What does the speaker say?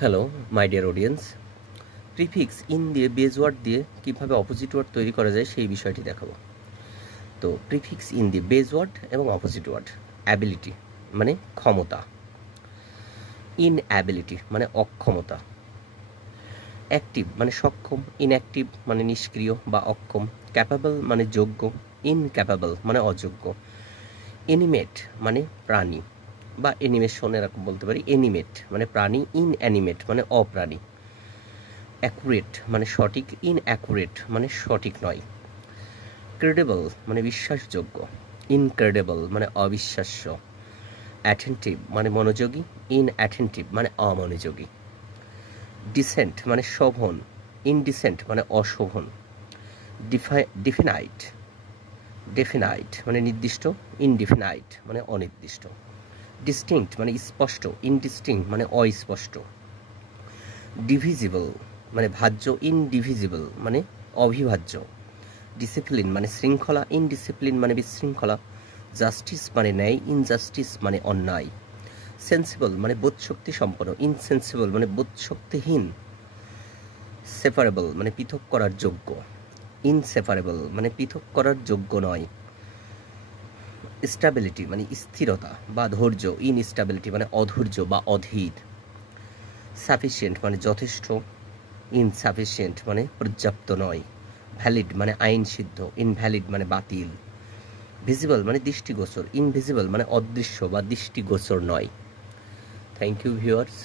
Hello my dear audience, prefix in দিয়ে base word দিয়ে কীভাবে অপোজিট ওয়ার্ড তৈরি করা যায় সেই বিষয়টি দেখাবো। তো প্রিফিক্স ইন দিয়ে বেজ ওয়ার্ড এবং অপোজিট ওয়ার্ড। অ্যাবিলিটি মানে ক্ষমতা, ইনঅ্যাবিলিটি মানে অক্ষমতা, অ্যাক্টিভ মানে সক্ষম, ইনঅ্যাক্টিভ মানে নিষ্ক্রিয় বা অক্ষম, ক্যাপাবল মানে যোগ্য, ইনক্যাপাবল মানে অযোগ্য, এনিমেট মানে প্রাণী বা অ্যানিমেশন এরকম বলতে পারি। এনিমেট মানে প্রাণী, ইনঅ্যানিমেট মানে অপ্রাণী, অ্যাকুরেট মানে সঠিক, ইনঅ্যাকুরেট মানে সঠিক নয়, ক্রেডেবল মানে বিশ্বাসযোগ্য, ইনক্রেডেবল মানে অবিশ্বাস্য, অ্যাটেন্টিভ মানে মনোযোগী, ইনঅ্যাটেন্টিভ মানে অমনোযোগী, ডিসেন্ট মানে শোভন, ইনডিসেন্ট মানে অশোভন, ডিফিনাইট ডেফিনাইট মানে নির্দিষ্ট, ইনডিফিনাইট মানে অনির্দিষ্ট, ডিস্টিংক্ট মানে স্পষ্ট, ইনডিস্টিংক্ট মানে অস্পষ্ট, ডিভিজিবল মানে ভাজ্য, ইনডিভিজিবল মানে অবিভাজ্য, ডিসিপ্লিন মানে শৃঙ্খলা, ইনডিসিপ্লিন মানে বিশৃঙ্খলা, জাস্টিস মানে ন্যায়, ইনজাস্টিস মানে অন্যায়, সেন্সিবল মানে বোধশক্তি সম্পন্ন, ইনসেন্সিবল মানে বোধশক্তিহীন, সেপারেবল মানে পৃথক করার যোগ্য, ইনসেপারেবল মানে পৃথক করার যোগ্য নয়, স্ট্যাবিলিটি মানে স্থিরতা বা ধৈর্য, ইনস্ট্যাবিলিটি মানে অধৈর্য বা অধীর, সাফিসিয়েন্ট মানে যথেষ্ট, ইনসাফিসিয়েন্ট মানে পর্যাপ্ত নয়, ভ্যালিড মানে আইন সিদ্ধ, ইনভ্যালিড মানে বাতিল, ভিজিবল মানে দৃষ্টিগোচর, ইনভিজিবল মানে অদৃশ্য বা দৃষ্টিগোচর নয়। Thank you viewers.